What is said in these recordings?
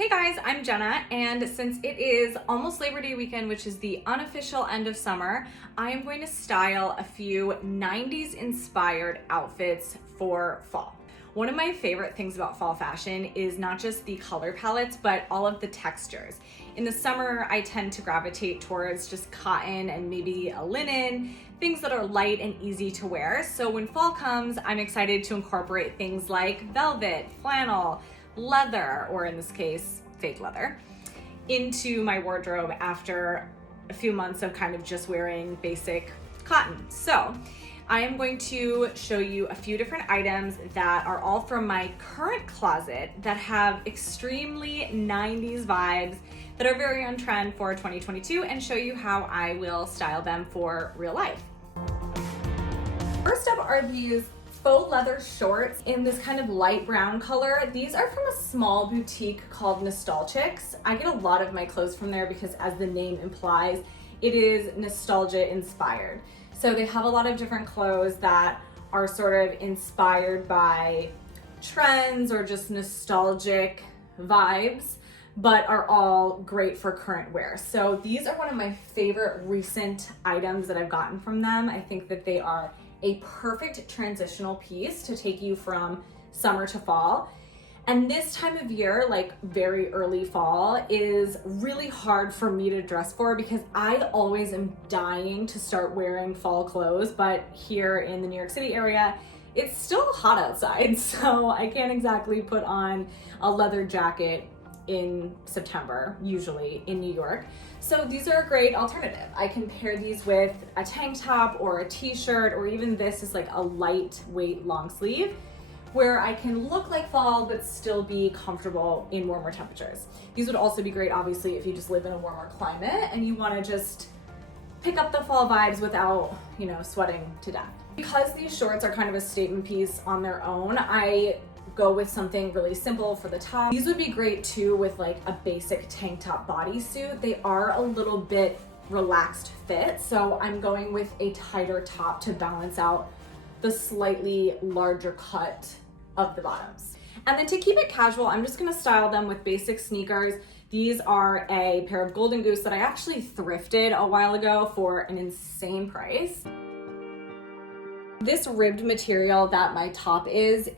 Hey guys, I'm Jenna, and since it is almost Labor Day weekend, which is the unofficial end of summer, I am going to style a few 90s inspired outfits for fall. One of my favorite things about fall fashion is not just the color palettes, but all of the textures. In the summer, I tend to gravitate towards just cotton and maybe a linen, things that are light and easy to wear. So when fall comes, I'm excited to incorporate things like velvet, flannel, leather, or in this case, fake leather, into my wardrobe after a few months of kind of just wearing basic cotton. So I am going to show you a few different items that are all from my current closet that have extremely 90s vibes that are very on trend for 2022 and show you how I will style them for real life. First up are these faux leather shorts in this kind of light brown color. These are from a small boutique called Nostalgics. I get a lot of my clothes from there because, as the name implies, it is nostalgia inspired. So they have a lot of different clothes that are sort of inspired by trends or just nostalgic vibes, but are all great for current wear. So these are one of my favorite recent items that I've gotten from them. I think that they are a perfect transitional piece to take you from summer to fall. And this time of year, like very early fall, is really hard for me to dress for because I always am dying to start wearing fall clothes, but here in the New York City area, it's still hot outside, so I can't exactly put on a leather jacket in September, usually in New York. So these are a great alternative. I can pair these with a tank top or a t-shirt, or even this is like a lightweight long sleeve where I can look like fall but still be comfortable in warmer temperatures. These would also be great, obviously, if you just live in a warmer climate and you want to just pick up the fall vibes without, sweating to death. Because these shorts are kind of a statement piece on their own, I go with something really simple for the top. These would be great too with like a basic tank top bodysuit. They are a little bit relaxed fit, so I'm going with a tighter top to balance out the slightly larger cut of the bottoms. And then to keep it casual, I'm just gonna style them with basic sneakers. These are a pair of Golden Goose that I actually thrifted a while ago for an insane price. This ribbed material that my top is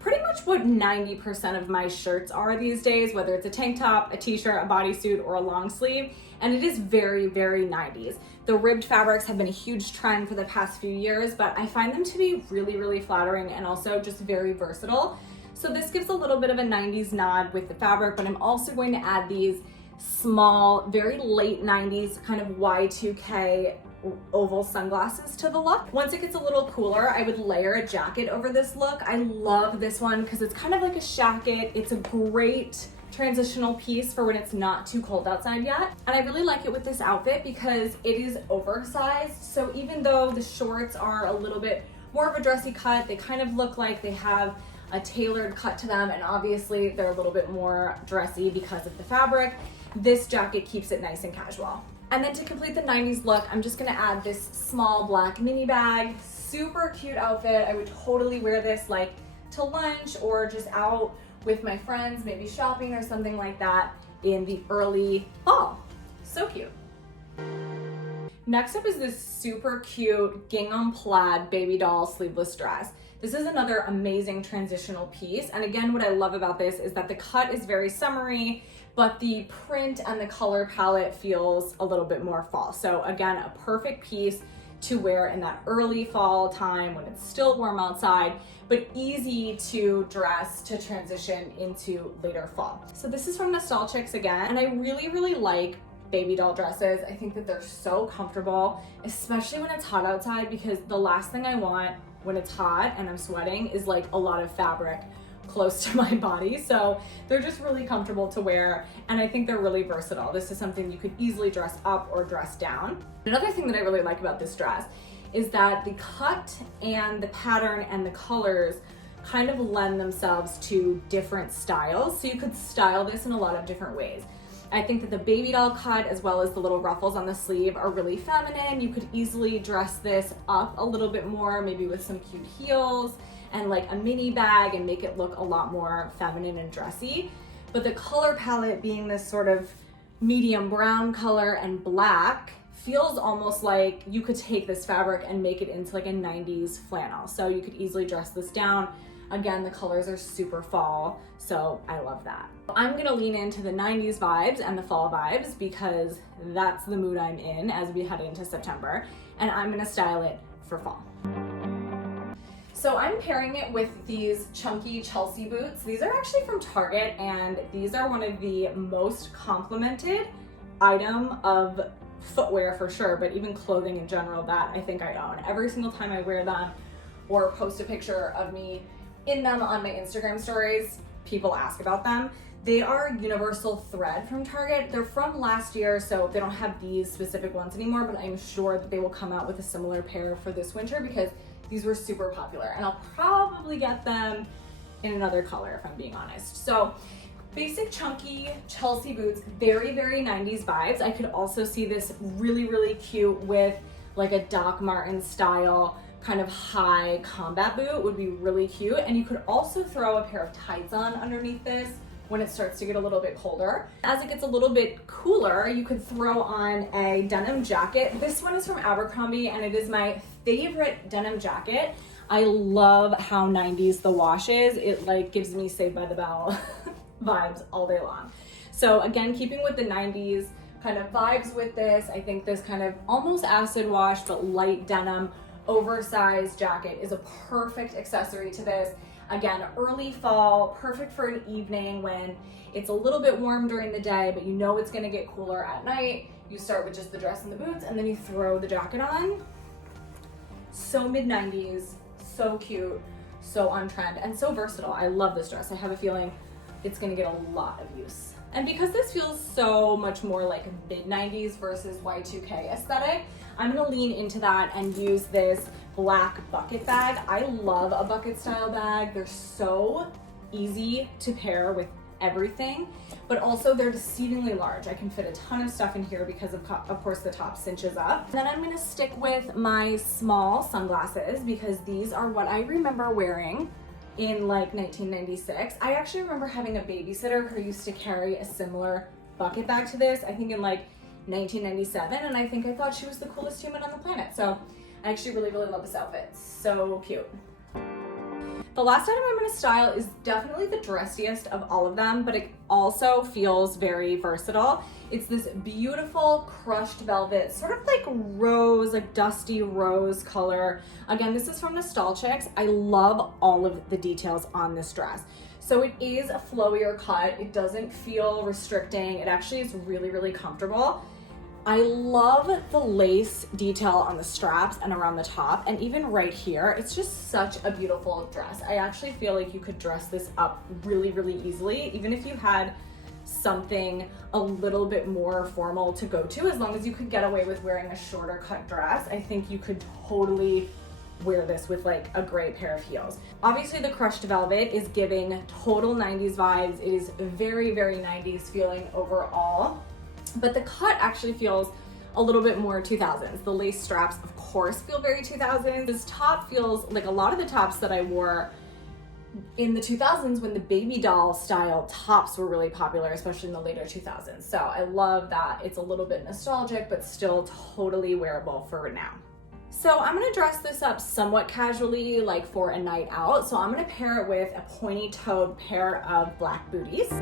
pretty much what 90% of my shirts are these days, whether it's a tank top, a t-shirt, a bodysuit, or a long sleeve, and it is very, very 90s. The ribbed fabrics have been a huge trend for the past few years, but I find them to be really, really flattering and also just very versatile. So this gives a little bit of a 90s nod with the fabric, but I'm also going to add these small, very late 90s kind of Y2K oval sunglasses to the look. Once it gets a little cooler, I would layer a jacket over this look. I love this one because it's kind of like a shacket. It's a great transitional piece for when it's not too cold outside yet. And I really like it with this outfit because it is oversized. So even though the shorts are a little bit more of a dressy cut, they kind of look like they have a tailored cut to them, and obviously they're a little bit more dressy because of the fabric. This jacket keeps it nice and casual. And then to complete the 90s look, I'm just gonna add this small black mini bag. Super cute outfit. I would totally wear this like to lunch or just out with my friends, maybe shopping or something like that in the early fall. So cute. Next up is this super cute gingham plaid baby doll sleeveless dress. This is another amazing transitional piece. And again, what I love about this is that the cut is very summery, but the print and the color palette feels a little bit more fall. So again, a perfect piece to wear in that early fall time when it's still warm outside, but easy to dress to transition into later fall. So this is from Nostalgics again, and I really, really like baby doll dresses. I think that they're so comfortable, especially when it's hot outside, because the last thing I want when it's hot and I'm sweating is like a lot of fabric close to my body. So they're just really comfortable to wear, and I think they're really versatile. This is something you could easily dress up or dress down. Another thing that I really like about this dress is that the cut and the pattern and the colors kind of lend themselves to different styles. So you could style this in a lot of different ways. I think that the baby doll cut, as well as the little ruffles on the sleeve, are really feminine. You could easily dress this up a little bit more, maybe with some cute heels and like a mini bag, and make it look a lot more feminine and dressy. but the color palette being this sort of medium brown color and black feels almost like you could take this fabric and make it into like a 90s flannel. So you could easily dress this down. Again, the colors are super fall, so I love that. I'm gonna lean into the 90s vibes and the fall vibes because that's the mood I'm in as we head into September, and I'm gonna style it for fall. So I'm pairing it with these chunky Chelsea boots. These are actually from Target, and these are one of the most complimented item of footwear for sure, but even clothing in general that I think I own. Every single time I wear them or post a picture of me in them on my Instagram stories, people ask about them. They are universal thread from Target. They're from last year, so they don't have these specific ones anymore, but I'm sure that they will come out with a similar pair for this winter because these were super popular, and I'll probably get them in another color if I'm being honest. So basic chunky Chelsea boots, very, very 90s vibes. I could also see this really, really cute with like a Doc Marten style kind of high combat boot would be really cute. And you could also throw a pair of tights on underneath this when it starts to get a little bit colder. As it gets a little bit cooler, you could throw on a denim jacket. This one is from Abercrombie, and it is my favorite denim jacket. I love how 90s the wash is. It like gives me Saved by the Bell vibes all day long. So again, keeping with the 90s kind of vibes with this, I think this kind of almost acid wash but light denim oversized jacket is a perfect accessory to this. Again, early fall, perfect for an evening when it's a little bit warm during the day, but you know it's gonna get cooler at night. You start with just the dress and the boots, and then you throw the jacket on. So mid-90s, so cute, so on trend, and so versatile. I love this dress. I have a feeling it's gonna get a lot of use. And because this feels so much more like mid-90s versus Y2K aesthetic, I'm gonna lean into that and use this black bucket bag. I love a bucket style bag. They're so easy to pair with everything, but also they're deceivingly large. I can fit a ton of stuff in here because of course the top cinches up. And then I'm gonna stick with my small sunglasses because these are what I remember wearing in like 1996. I actually remember having a babysitter who used to carry a similar bucket bag to this, I think in like 1997, and I think I thought she was the coolest human on the planet. So I actually really, really love this outfit. So cute. The last item I'm gonna style is definitely the dressiest of all of them, but it also feels very versatile. It's this beautiful crushed velvet, sort of like rose, like dusty rose color. Again, this is from Nostalgics. I love all of the details on this dress. So it is a flowier cut. It doesn't feel restricting. It actually is really, really comfortable. I love the lace detail on the straps and around the top, and even right here. It's just such a beautiful dress. I actually feel like you could dress this up really, really easily, even if you had something a little bit more formal to go to. As long as you could get away with wearing a shorter cut dress, I think you could totally wear this with like a great pair of heels. Obviously the crushed velvet is giving total 90s vibes. It is very, very 90s feeling overall. But the cut actually feels a little bit more 2000s. The lace straps, of course, feel very 2000s. This top feels like a lot of the tops that I wore in the 2000s when the baby doll style tops were really popular, especially in the later 2000s. So I love that it's a little bit nostalgic, but still totally wearable for now. So I'm gonna dress this up somewhat casually, like for a night out. So I'm gonna pair it with a pointy-toed pair of black booties.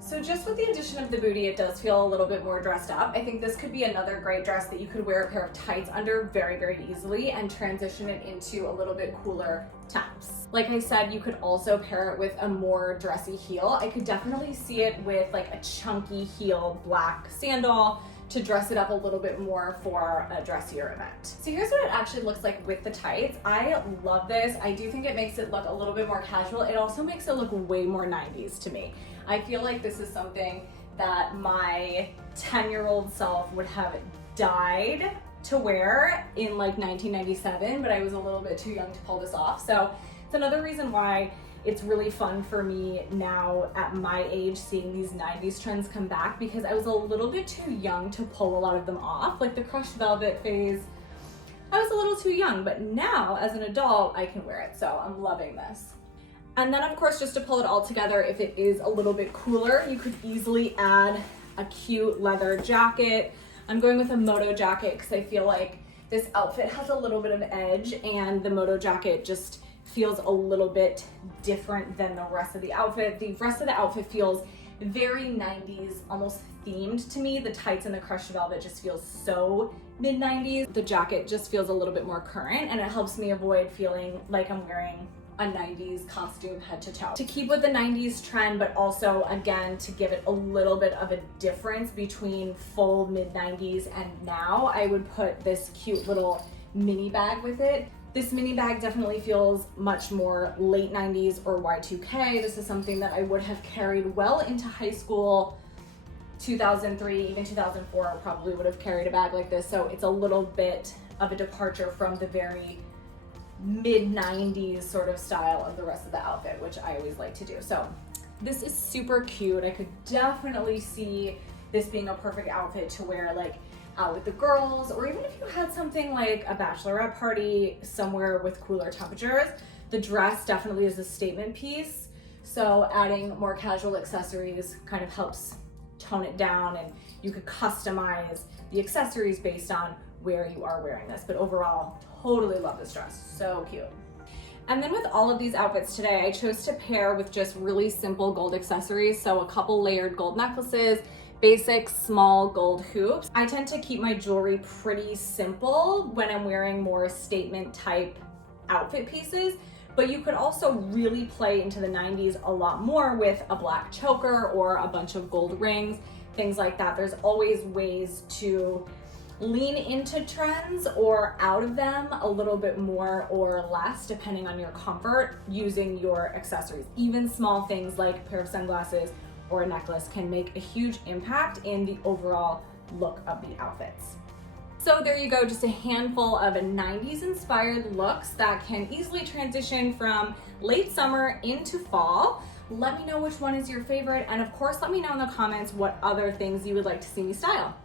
So just with the addition of the booty, it does feel a little bit more dressed up. I think this could be another great dress that you could wear a pair of tights under very, very easily and transition it into a little bit cooler tops. Like I said, you could also pair it with a more dressy heel. I could definitely see it with like a chunky heel black sandal to dress it up a little bit more for a dressier event. So here's what it actually looks like with the tights. I love this. I do think it makes it look a little bit more casual. It also makes it look way more 90s to me. I feel like this is something that my 10-year-old self would have died to wear in like 1997, but I was a little bit too young to pull this off. So it's another reason why it's really fun for me now at my age seeing these 90s trends come back, because I was a little bit too young to pull a lot of them off. Like the crushed velvet phase, I was a little too young, but now as an adult, I can wear it. So I'm loving this. And then of course, just to pull it all together, if it is a little bit cooler, you could easily add a cute leather jacket. I'm going with a moto jacket because I feel like this outfit has a little bit of edge and the moto jacket just feels a little bit different than the rest of the outfit. The rest of the outfit feels very 90s, almost themed to me. The tights and the crushed velvet just feels so mid-90s. The jacket just feels a little bit more current, and it helps me avoid feeling like I'm wearing a 90s costume head to toe. To keep with the 90s trend, but also again, to give it a little bit of a difference between full mid-90s and now, I would put this cute little mini bag with it. This mini bag definitely feels much more late 90s or Y2K. This is something that I would have carried well into high school. 2003, even 2004, I probably would have carried a bag like this. So it's a little bit of a departure from the very mid-90s sort of style of the rest of the outfit, which I always like to do. So this is super cute. I could definitely see this being a perfect outfit to wear like out with the girls, or even if you had something like a bachelorette party somewhere with cooler temperatures. The dress definitely is a statement piece. So adding more casual accessories kind of helps tone it down, and you could customize the accessories based on where you are wearing this. But overall, totally love this dress, so cute. And then with all of these outfits today, I chose to pair with just really simple gold accessories. So a couple layered gold necklaces, basic small gold hoops. I tend to keep my jewelry pretty simple when I'm wearing more statement type outfit pieces, but you could also really play into the 90s a lot more with a black choker or a bunch of gold rings, things like that. There's always ways to lean into trends or out of them a little bit more or less depending on your comfort using your accessories. Even small things like a pair of sunglasses or a necklace can make a huge impact in the overall look of the outfits. So there you go, just a handful of 90s inspired looks that can easily transition from late summer into fall. Let me know which one is your favorite, and of course let me know in the comments what other things you would like to see me style.